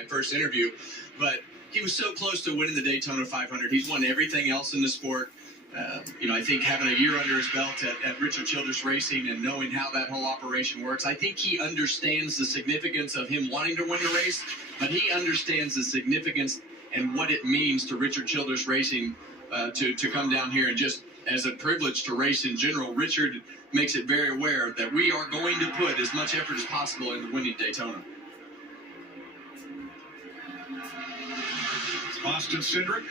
my first interview, but he was so close to winning the Daytona 500. He's won everything else in the sport. I think having a year under his belt at Richard Childress Racing and knowing how that whole operation works, I think he understands the significance of him wanting to win the race, but he understands the significance and what it means to Richard Childress Racing to come down here and just as a privilege to race in general. Richard makes it very aware that we are going to put as much effort as possible into winning Daytona. Austin Cindric,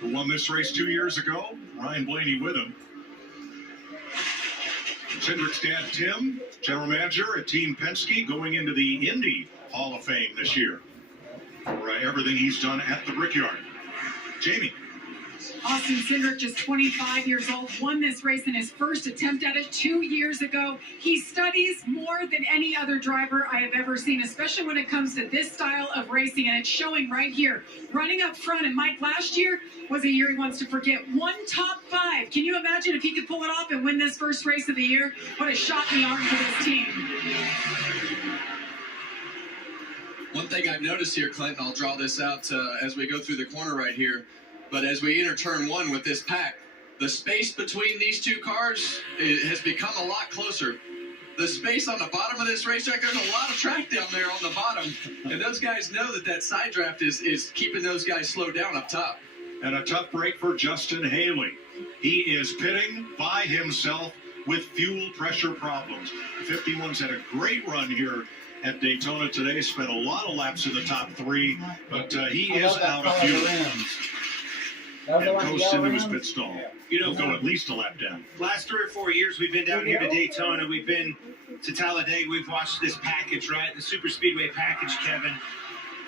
who won this race 2 years ago. Ryan Blaney with him. Cindric's dad, Tim, general manager at Team Penske, going into the Indy Hall of Fame this year for everything he's done at the Brickyard. Jamie. Austin Cindric, just 25 years old, won this race in his first attempt at it 2 years ago. He studies more than any other driver I have ever seen, especially when it comes to this style of racing, and it's showing right here. Running up front, and Mike, last year was a year he wants to forget. One top five. Can you imagine if he could pull it off and win this first race of the year? What a shot in the arm for this team. One thing I've noticed here, Clint, and I'll draw this out as we go through the corner right here, but as we enter turn one with this pack, the space between these two cars has become a lot closer. The space on the bottom of this racetrack, there's a lot of track down there on the bottom, and those guys know that side draft is keeping those guys slowed down up top. And a tough break for Justin Haley. He is pitting by himself with fuel pressure problems. The 51's had a great run here at Daytona today, spent a lot of laps in the top three, but he is out of fuel. And coast into his pit stall. You don't go at least a lap down. Last 3 or 4 years we've been down here to Daytona. We've been to Talladega. We've watched this package, right? The Super Speedway package, Kevin.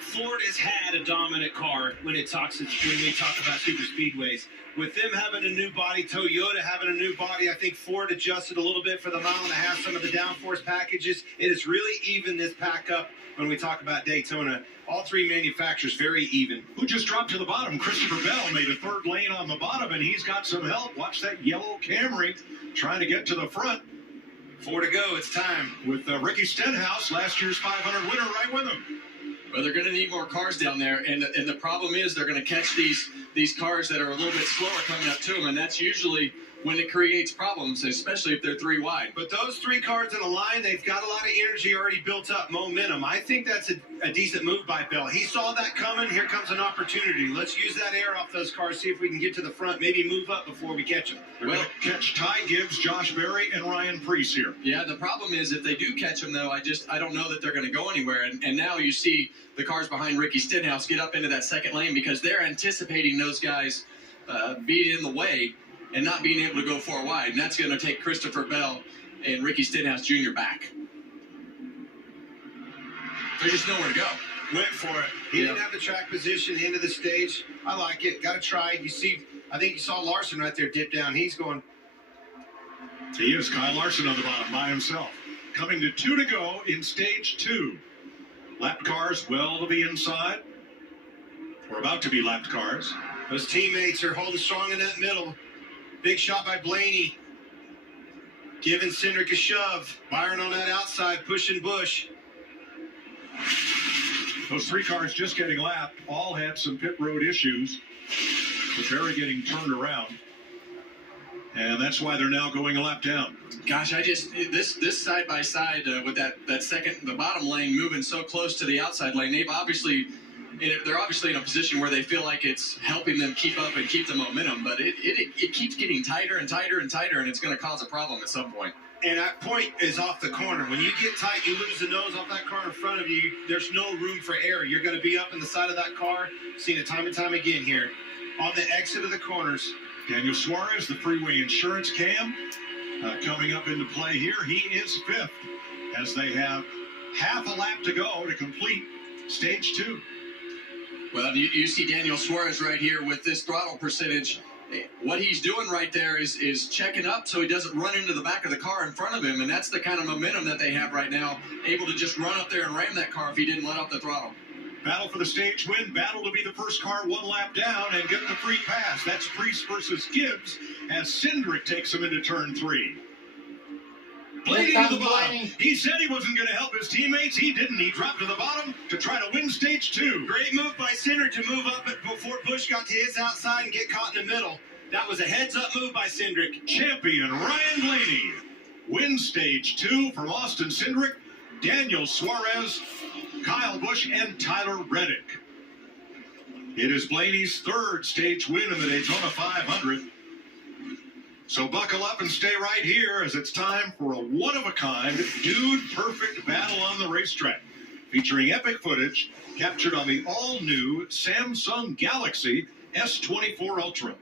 Ford has had a dominant car when we talk about super speedways. With them having a new body, Toyota having a new body, I think Ford adjusted a little bit for the mile and a half, some of the downforce packages. It has really evened this pack up when we talk about Daytona. All three manufacturers very even. Who just dropped to the bottom? Christopher Bell made a third lane on the bottom, and he's got some help. Watch that yellow Camry trying to get to the front. 4 to go. It's time. With Ricky Stenhouse, last year's 500 winner, right with him. Well, they're going to need more cars down there, and the problem is they're going to catch these cars that are a little bit slower coming up to them, and that's usually when it creates problems, especially if they're 3 wide. But those 3 cars in a line, they've got a lot of energy already built up, momentum. I think that's a decent move by Bell. He saw that coming. Here comes an opportunity. Let's use that air off those cars, see if we can get to the front, maybe move up before we catch them. We're going to catch Ty Gibbs, Josh Berry, and Ryan Preece here. Yeah, the problem is if they do catch them, though, I don't know that they're going to go anywhere. And now you see the cars behind Ricky Stenhouse get up into that second lane because they're anticipating those guys being in the way and not being able to go 4 wide. And that's going to take Christopher Bell and Ricky Stenhouse Jr. back. There's just nowhere to go. Went for it. He didn't have the track position, the end of the stage. I like it. Got to try. You see, I think you saw Larson right there dip down. He's going. He is Kyle Larson on the bottom by himself. Coming to 2 to go in stage 2. Lapped cars well to the inside. Or about to be lapped cars. Those teammates are holding strong in that middle. Big shot by Blaney. Giving Cindric a shove. Byron on that outside, pushing Busch. Those 3 cars just getting lapped all had some pit road issues. With Berry getting turned around. And that's why they're now going a lap down. Gosh, this side by side with that second, the bottom lane moving so close to the outside lane, they're obviously in a position where they feel like it's helping them keep up and keep the momentum, but it keeps getting tighter and tighter and tighter, and it's going to cause a problem at some point. And that point is off the corner. When you get tight, you lose the nose off that car in front of you. There's no room for error. You're going to be up in the side of that car. Seen it time and time again here. On the exit of the corners. Daniel Suarez, the Freeway Insurance Cam, coming up into play here. He is 5th as they have half a lap to go to complete stage 2. Well, you see Daniel Suarez right here with this throttle percentage. What he's doing right there is checking up so he doesn't run into the back of the car in front of him, and that's the kind of momentum that they have right now, able to just run up there and ram that car if he didn't let off the throttle. Battle for the stage win, battle to be the first car 1 lap down and get the free pass. That's Preece versus Gibbs as Cindric takes him into turn 3. Blaney to the bottom. He said he wasn't going to help his teammates. He didn't. He dropped to the bottom to try to win stage 2. Great move by Cindric to move up before Busch got to his outside and get caught in the middle. That was a heads-up move by Cindric. Champion Ryan Blaney wins stage 2 from Austin Cindric, Daniel Suarez, Kyle Busch, and Tyler Reddick. It is Blaney's 3rd stage win in the Daytona 500. So buckle up and stay right here as it's time for a one-of-a-kind, dude-perfect battle on the racetrack, featuring epic footage captured on the all-new Samsung Galaxy S24 Ultra.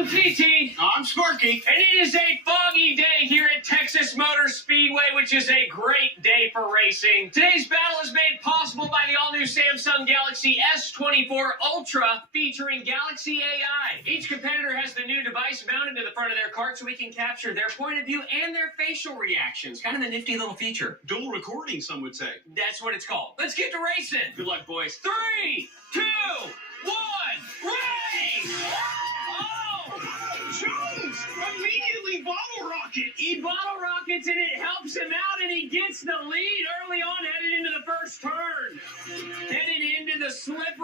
I'm TT. I'm Sparky. And it is a foggy day here at Texas Motor Speedway, which is a great day for racing. Today's battle is made possible by the all-new Samsung Galaxy S24 Ultra featuring Galaxy AI. Each competitor has the new device mounted to the front of their cart so we can capture their point of view and their facial reactions. Kind of a nifty little feature. Dual recording, some would say. That's what it's called. Let's get to racing. Good luck, boys. 3, 2, 1, race! Jones immediately bottle rocket. He bottle rockets and it helps him out and he gets the lead early on headed into the first turn. Headed into the slippery